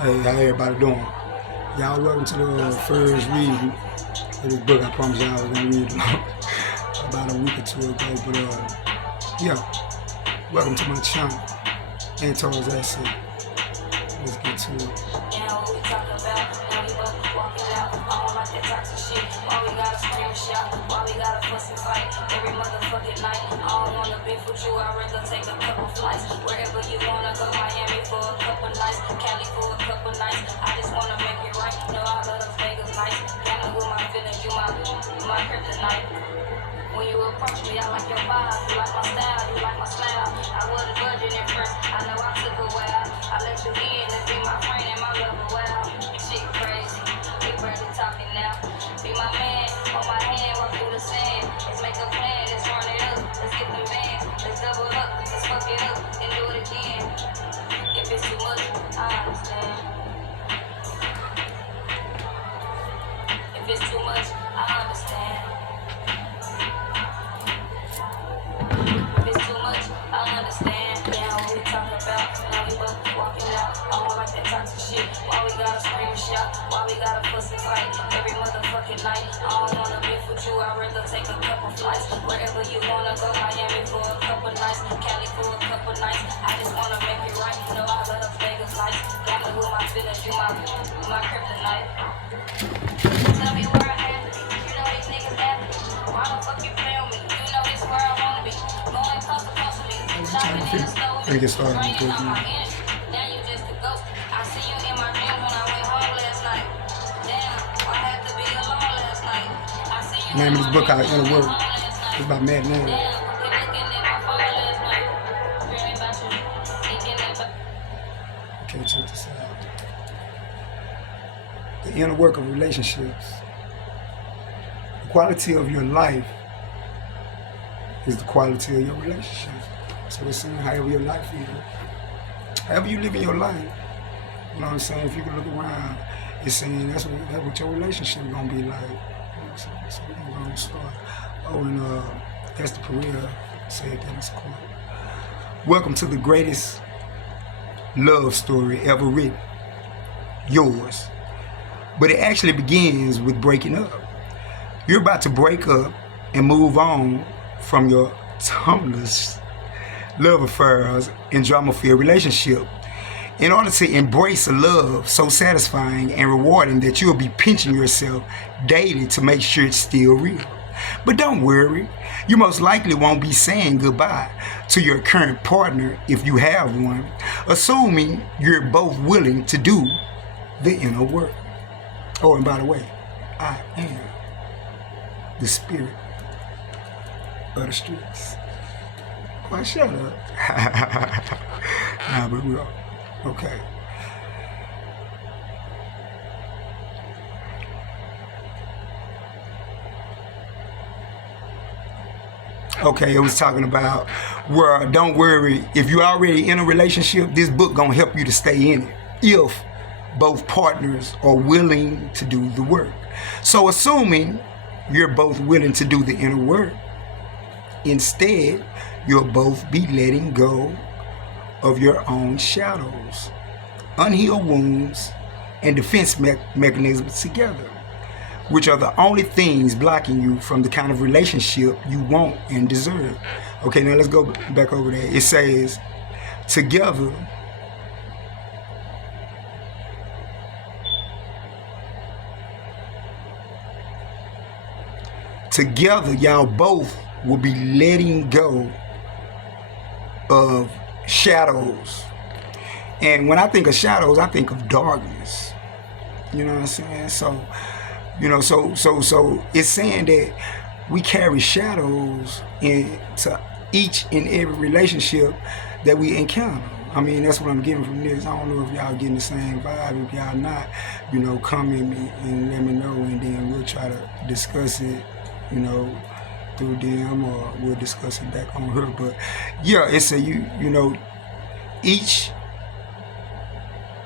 Hey, how everybody doing? Y'all welcome to the first reading of this book. I promised y'all I was gonna read it about a week or two ago. But yeah, welcome to my channel, Antar's Asset. Let's get to it. Now what we talking about? Now we both walking out. I don't like that toxic shit. Why we gotta scream and shout? Why we gotta fuss and fight every motherfucking night? I don't wanna beef with you. I'd rather take a couple flights wherever you wanna go. Miami for a couple nights, Cali for a couple nights. I just wanna make it right. No, I love those Vegas nights. Gambling with my feelings, you my kryptonite. When you approach me, I like your vibe, you like my style, you like my smile. I wasn't budging at first, I know I took a while. I let you in and be my friend and my lover, wow. Shit crazy, we barely talking now. Be my man, hold my hand, walk through the sand. Let's make a plan, let's run it up, let's get the bands. Let's double up, let's fuck it up, then do it again. If it's too much, I understand. If it's too much, I understand. I understand, yeah, what we talking about. Now we both walking out. I don't like that toxic shit. Why we gotta scream and shout? Why we gotta fuss and fight every motherfucking night? I don't wanna beef with you. I'd rather take a couple flights wherever you wanna go. Miami for a couple nights, Cali for a couple nights. I just wanna make it right. You know I love those Vegas nights. Gambling with my feelings, you my kryptonite. Tell me where I am. You know these niggas after me. Why the fuck you play on me? You know this where I wanna be. Going close to close to me. Shopping in the store with me. Get started. Raining on my energy. Now you just a ghost. I see you in my dreams when I went home last night. Damn, I had to be alone last night. I see you name of this book out in the world. It's about Mad Man. Okay, check this out. The inner work of relationships. The quality of your life is the quality of your relationship. So it's saying however your life is, however you live in your life, you know what I'm saying? If you can look around, it's saying that's what your relationship is gonna be like. You know, so we're gonna start. Oh, and Esther Perel said that it's cool. Welcome to the greatest love story ever written. Yours. But it actually begins with breaking up. You're about to break up and move on from your tumultuous love affairs and drama-filled relationship in order to embrace a love so satisfying and rewarding that you'll be pinching yourself daily to make sure it's still real. But don't worry, you most likely won't be saying goodbye to your current partner if you have one, assuming you're both willing to do the inner work. Oh, and by the way, I am the spirit of the streets. Why, shut up. Nah, but we are. Okay. Okay, it was talking about where, don't worry, if you're already in a relationship, this book gonna help you to stay in it if both partners are willing to do the work. So assuming you're both willing to do the inner work, instead, you'll both be letting go of your own shadows, unhealed wounds, and defense mechanisms together, which are the only things blocking you from the kind of relationship you want and deserve. Okay, now let's go back over there. It says, together, y'all both will be letting go of shadows. And when I think of shadows, I think of darkness. You know what I'm saying? So, you know, so it's saying that we carry shadows into each and every relationship that we encounter. I mean, that's what I'm getting from this. I don't know if y'all getting the same vibe. If y'all not, you know, come in me and let me know, and then we'll try to discuss it, you know, through them, or we'll discuss it back on her. But yeah, it's a you know, each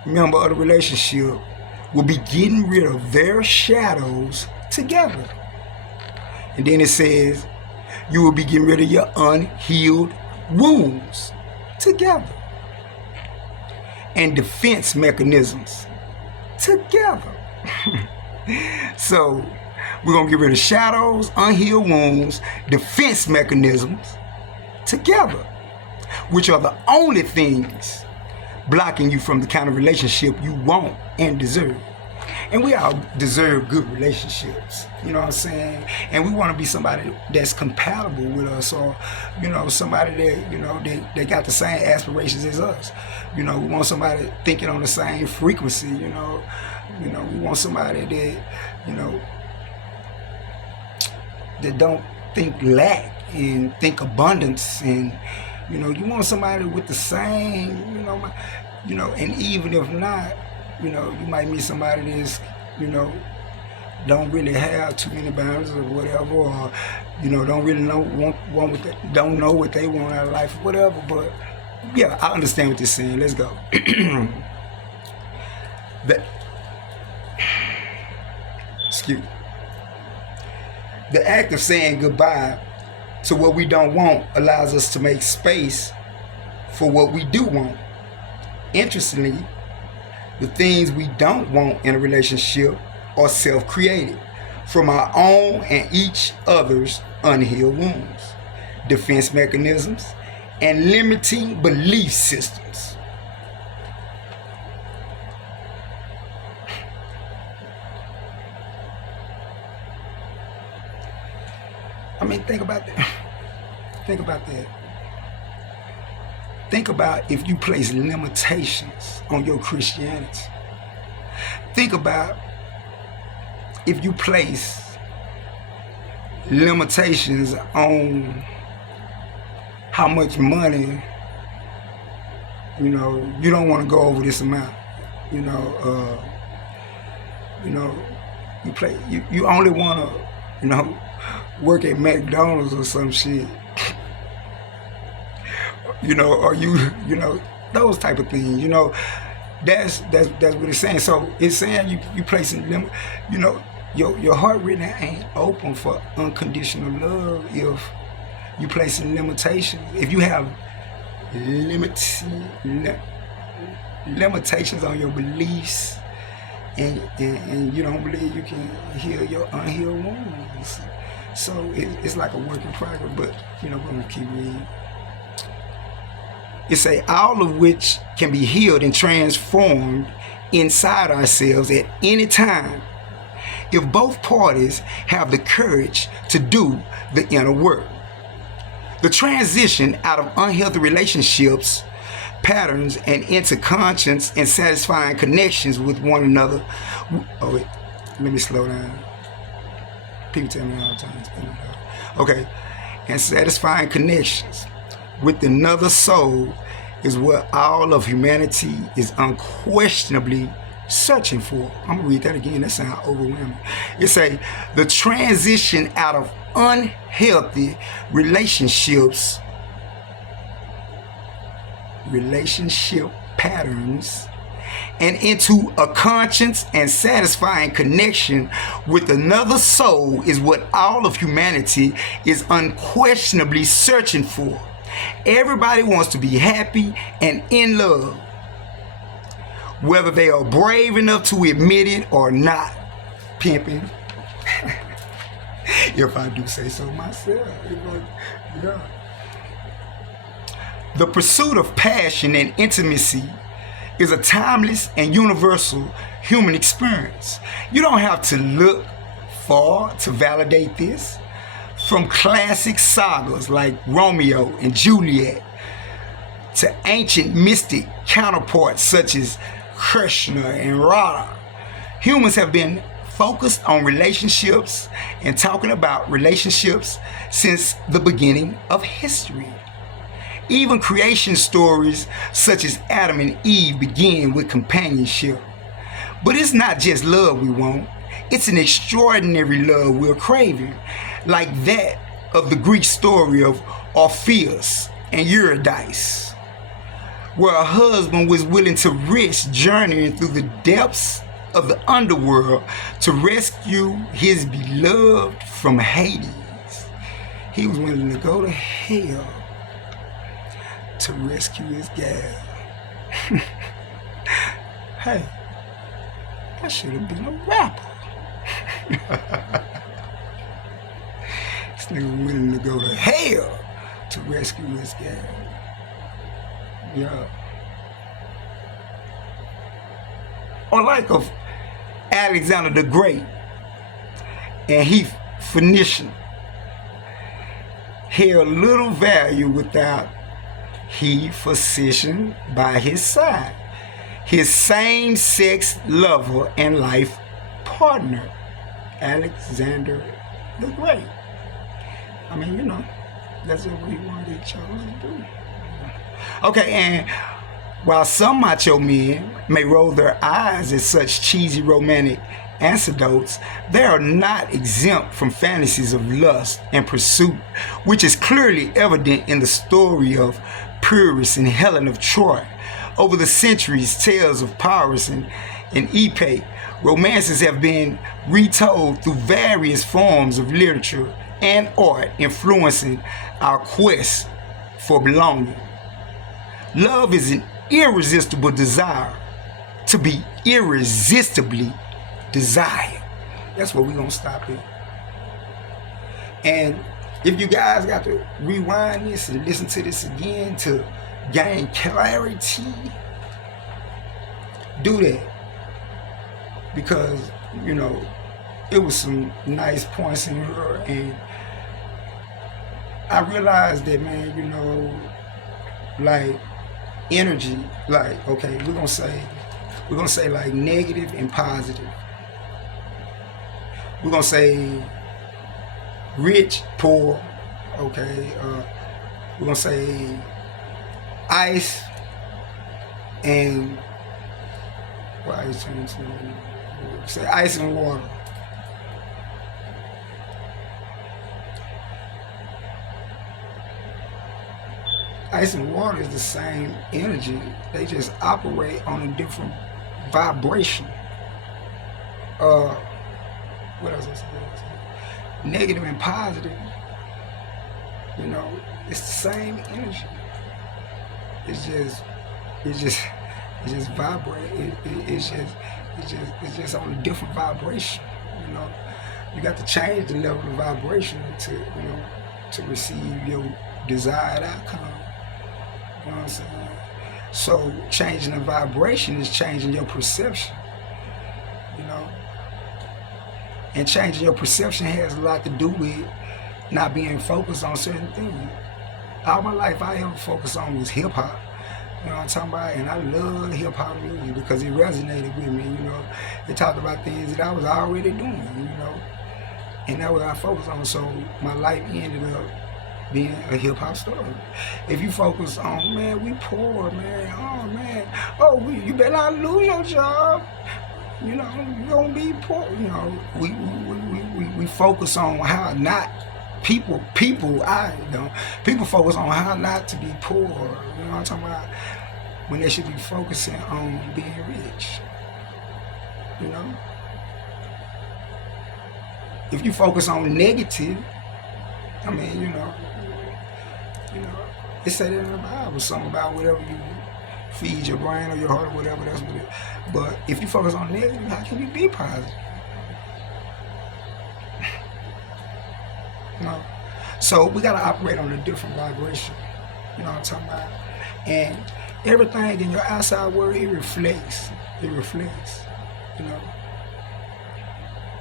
member of the relationship will be getting rid of their shadows together. And then it says you will be getting rid of your unhealed wounds together. and defense mechanisms together. So we're going to get rid of shadows, unhealed wounds, defense mechanisms together, which are the only things blocking you from the kind of relationship you want and deserve. And we all deserve good relationships, you know what I'm saying? And we want to be somebody that's compatible with us, or, you know, somebody that, you know, they got the same aspirations as us. You know, we want somebody thinking on the same frequency, you know. We want somebody that, you know, that don't think lack and think abundance, and, you know, you want somebody with the same, you know, and even if not, you know, you might meet somebody that's, you know, don't really have too many boundaries or whatever, or, you know, don't really know don't know what they want out of life or whatever. But yeah, I understand what they're saying. Let's go. The act of saying goodbye to what we don't want allows us to make space for what we do want. Interestingly, the things we don't want in a relationship are self-created from our own and each other's unhealed wounds, defense mechanisms, and limiting belief systems. I mean, think about that. Think about that. Think about if you place limitations on your Christianity. Think about if you place limitations on how much money, you know, you don't want to go over this amount. You only want to, you know, work at McDonald's or some shit. You know, or you know, those type of things, you know, that's what it's saying. So it's saying you placing limit, you know, your heart really ain't open for unconditional love if you placing limitations. If you have limitations on your beliefs, and you don't believe you can heal your unhealed wounds. So it's like a work in progress, but, you know, we're gonna keep reading. It say, all of which can be healed and transformed inside ourselves at any time if both parties have the courage to do the inner work. The transition out of unhealthy relationships, patterns, and into conscious and satisfying connections with one another. Oh wait, let me slow down. People tell me all the time. Okay, and satisfying connections with another soul is what all of humanity is unquestionably searching for. I'm gonna read that again. That sounds overwhelming. It say the transition out of unhealthy relationship patterns and into a conscious and satisfying connection with another soul is what all of humanity is unquestionably searching for. Everybody wants to be happy and in love, whether they are brave enough to admit it or not. Pimping. If I do say so myself. Yeah. The pursuit of passion and intimacy is a timeless and universal human experience. You don't have to look far to validate this. From classic sagas like Romeo and Juliet to ancient mystic counterparts such as Krishna and Radha, humans have been focused on relationships and talking about relationships since the beginning of history. Even creation stories such as Adam and Eve begin with companionship. But it's not just love we want, it's an extraordinary love we're craving, like that of the Greek story of Orpheus and Eurydice, where a husband was willing to risk journeying through the depths of the underworld to rescue his beloved from Hades. He was willing to go to hell to rescue his gal. hey, I should have been a rapper. This nigga willing to go to hell to rescue his gal. Yeah. Or like of Alexander the Great and he Phoenician held little value without he physician by his side, his same-sex lover and life partner, Alexander the Great. I mean, you know, that's what he wanted, he chose to do. Okay, and while some macho men may roll their eyes at such cheesy romantic anecdotes, they are not exempt from fantasies of lust and pursuit, which is clearly evident in the story of Pyrrhus and Helen of Troy. Over the centuries, tales of Pyrrhus and Epe romances have been retold through various forms of literature and art, influencing our quest for belonging. Love is an irresistible desire to be irresistibly desired. That's what we're going to stop at. And if you guys got to rewind this and listen to this again to gain clarity, do that. Because, you know, it was some nice points in her, and I realized that, man, you know, like energy, like, okay, we're gonna say like negative and positive. We're gonna say rich, poor, okay. We're gonna say ice and say ice and water. Ice and water is the same energy. They just operate on a different vibration. What else I say? Negative and positive, you know, it's the same energy. It's just vibrate. It's just on a different vibration. You know, you got to change the level of vibration to receive your desired outcome. You know what I'm saying? So changing the vibration is changing your perception, you know? And changing your perception has a lot to do with not being focused on certain things. All my life I ever focused on was hip hop. You know what I'm talking about? And I love hip hop music because it resonated with me, you know? It talked about things that I was already doing, you know? And that's what I focused on. So my life ended up being a hip hop story. If you focus on, man, we poor, man, oh man, oh, you better not lose your job, you know, you gonna be poor, you know. We focus on how not people focus on how not to be poor, you know what I'm talking about, when they should be focusing on being rich, you know. If you focus on negative, I mean, you know, it said in the Bible something about whatever you feed your brain or your heart or whatever, that's what it is. But if you focus on negative, how can you be positive? You know? So we gotta operate on a different vibration. You know what I'm talking about? And everything in your outside world, it reflects, you know,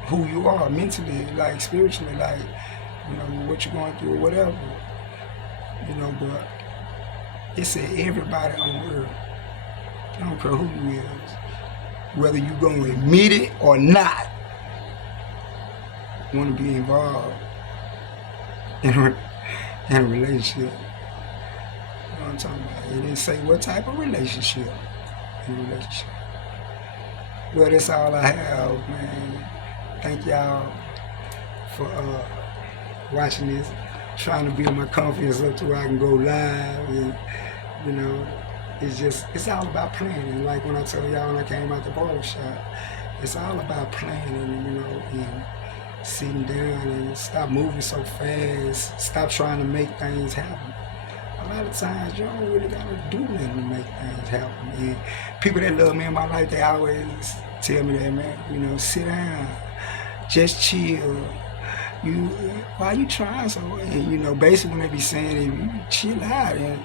who you are mentally, like spiritually, like, you know, what you're going through or whatever. You know, but it said everybody on earth, I don't care who you is, whether you gonna admit it or not, want to be involved in a relationship. You know what I'm talking about? It didn't say what type of relationship. Well, that's all I have, man. Thank y'all for watching this. Trying to build my confidence up to where I can go live, and you know, it's all about planning. Like when I told y'all when I came out the barbershop, it's all about planning, you know, and sitting down and stop moving so fast, stop trying to make things happen. I lot of times you don't really gotta do nothing to make things happen. And people that love me in my life, they always tell me that, man, you know, sit down, just chill. You, why you trying so? And, you know, basically when they be saying it, you chill out and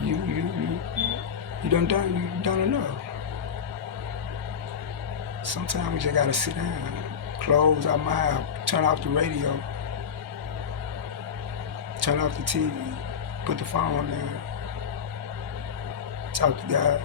you done enough. Sometimes we just gotta sit down, close our mouth, turn off the radio, turn off the TV, put the phone down, talk to God.